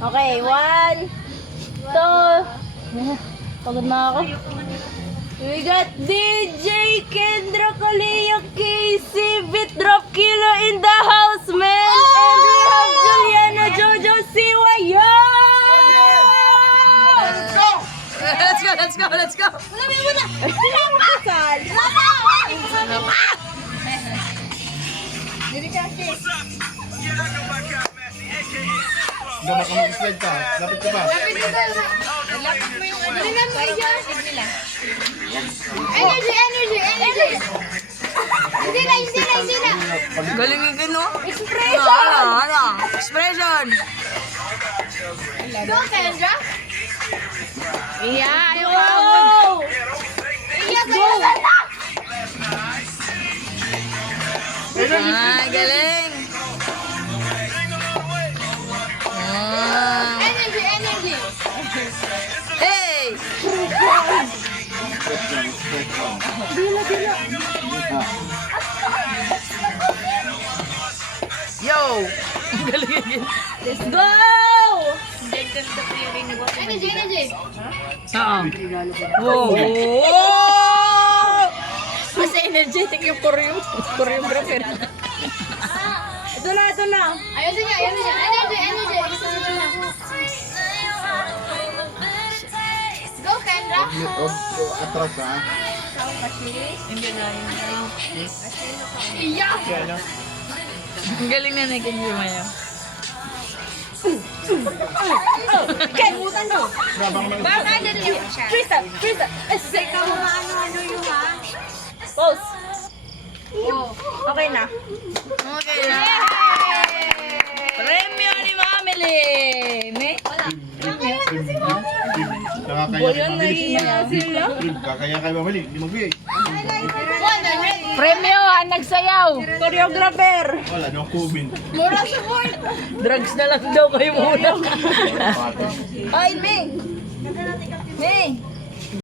Okay, 1, 2. Pagod na ako. We got DJ Kendra Kalea KC Beat Drop Killer in the house, man. And we have Juliana Jojo Siwa. Yo! Let's go! Muna! Kasal! Dili ka, sis. Gama ka mag-slide ka. Lapit ka pa. Lapit mo yung ano. Nila. Energy! Hindi na. Galing yung gano. Expression! Expression! Go, Kendra! Yeah, ayaw ka. Wow! Go! Ah, galing. Ah. Energy! Hey! Yo! Galing yun. Let's go! Energy! Saan? Wow! Mas energetic yung choreographer. Ito na. Ayun niya. Energy. Go, Kendra. Atras ha. Iya! Ang galing na nakikinig mo. Ken, mutan mo. Grabang mga Baka na rin yun. Freestyle. Say ka mo ano yung ha? Pose. Okay na. Okay na. Premyo ni Mamili! Boyan, nahihiya sila. Kaya kayo mamali. Hindi magbigay. Premyo ang nagsayaw! Choreographer. Wala, no comment. Moral support. Drugs na lang daw kayo muna. Ay, Ming.